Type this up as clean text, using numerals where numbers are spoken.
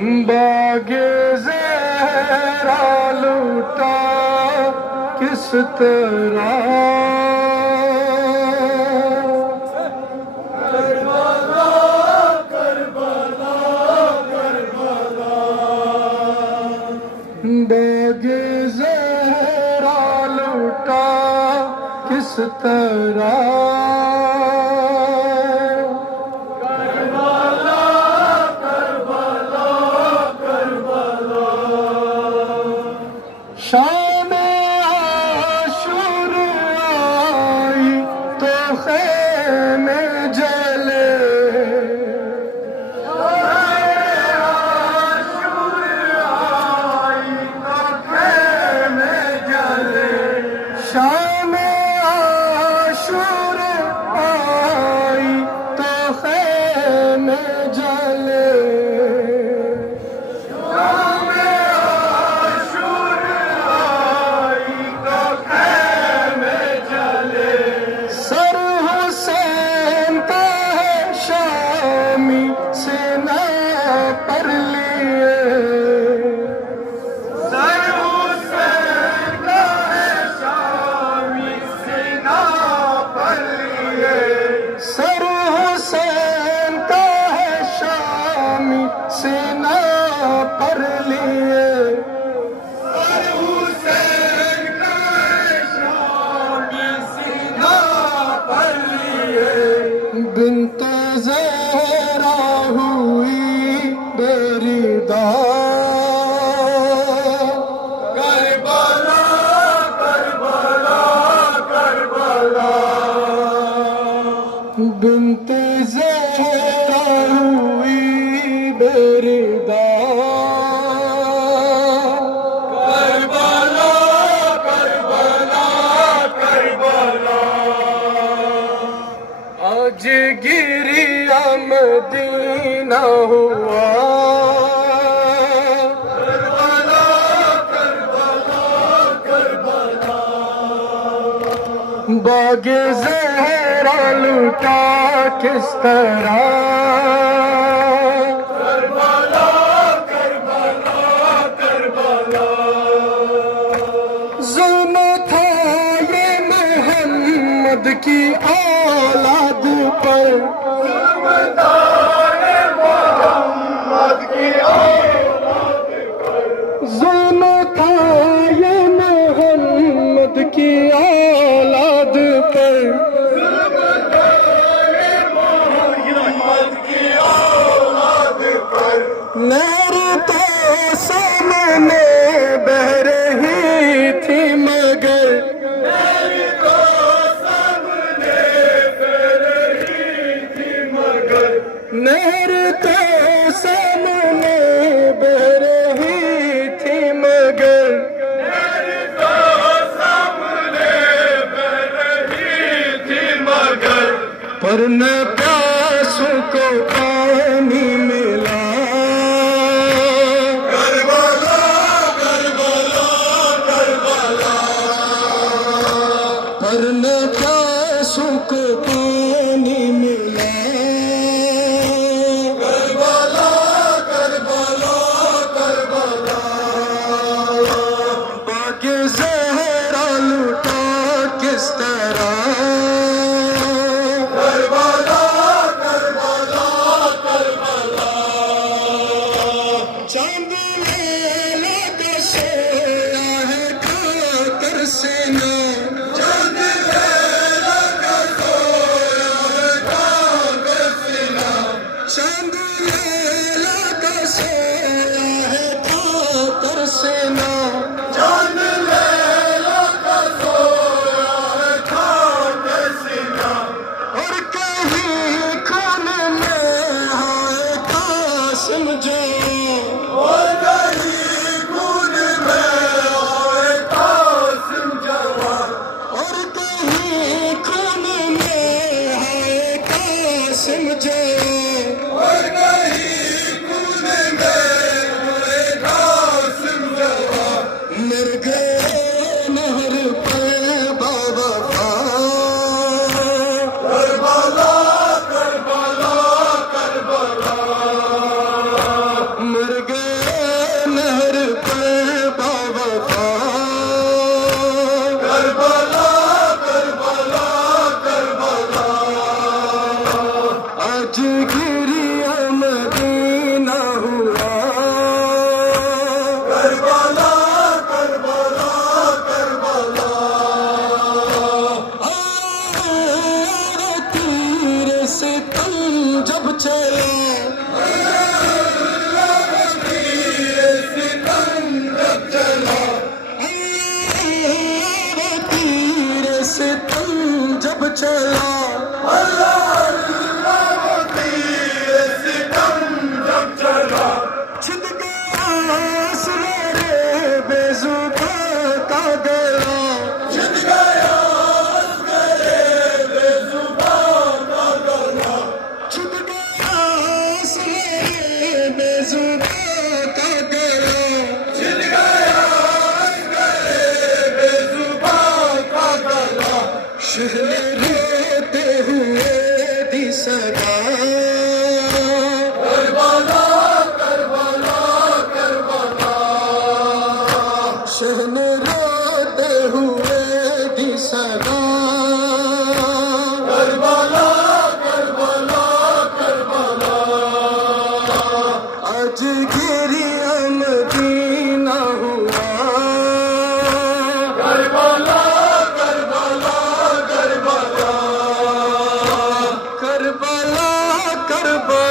باغ زہرا لوٹا کس طرح، باغ زہرا لوٹا کس طرح، شام عاشور آئی تو خیمے جلے، شام عاشور آئی تو خیمے جلے، شام عاشور آئی تو خیمے جلے، سر حسین کا ہے شامی سینہ پر لیے، سر حسین کا ہے شامی سینہ پر لیے، سر حسین کا ہے شامی سینہ پر لیے، بنت زہرا ہوئی بریدہ، کربلا کربلا کربلا، بنت زہرا ہوئی بریدہ، کربلا کربلا کربلا، آج گریا مدینہ ہوا، کربلا کربلا کربلا، باغ زہرا لوٹا کس طرح، کربلا کربلا کربلا، ظلم تھا یہ محمد کی اولاد پر، ظلم تھا یہ محمد کی اولاد پر، ظلم تھا یہ محمد کی اولاد پر، نہر تو سامنے بہہ رہی تھی مگر، نہر تو سامنے بہہ رہی تھی مگر، نہر تو سامنے بہہ رہی تھی مگر، نہر تو سامنے بہہ رہی تھی مگر، پر نہ پیاسوں کو پانی ملا، پر نہ پیاسوں کو پانی ملا، کربلا کربلا کربلا، باغ زہرا لوٹا کس طرح، کربلا کربلا کربلا، چاند لیلا کا سویا ہے کھا کر سینہ، چاند لیلا کا سویا ہے کھا کر سینہ، چاند لیلا کا سویا ہے کھا کر سینہ، چاند لیلا کا سویا ہے کھا کر سینہ، اور کہیں خون میں ہے قاسم جاں، اور کہیں خون میں ہے قاسم جاں، اور کہیں خون میں ہے قاسم جاں، اور کہیں خون میں ہے قاسم جاں، مر گئے نہر پہ باوفا، کربلا کربلا کربلا، مر گئے آج گریا مدینہ ہوا کربلا کربلا کربلا تیر سے تم جب چلے جب چلا چھد گیا اسرار بے زباں کا گلا چھد گیا اسرار بے زباں کا گلا چھد گیا اسرار بے زباں کا گلا چھد گیا اسرار بے زباں کا گلا شہر روتے ہوئے دی صدا کربلا کربلا کربلا شہر روتے ہوئے دی صدا کربلا کربلا کربلا آج گریا مدینہ ہوا کربلا کربلا کربلا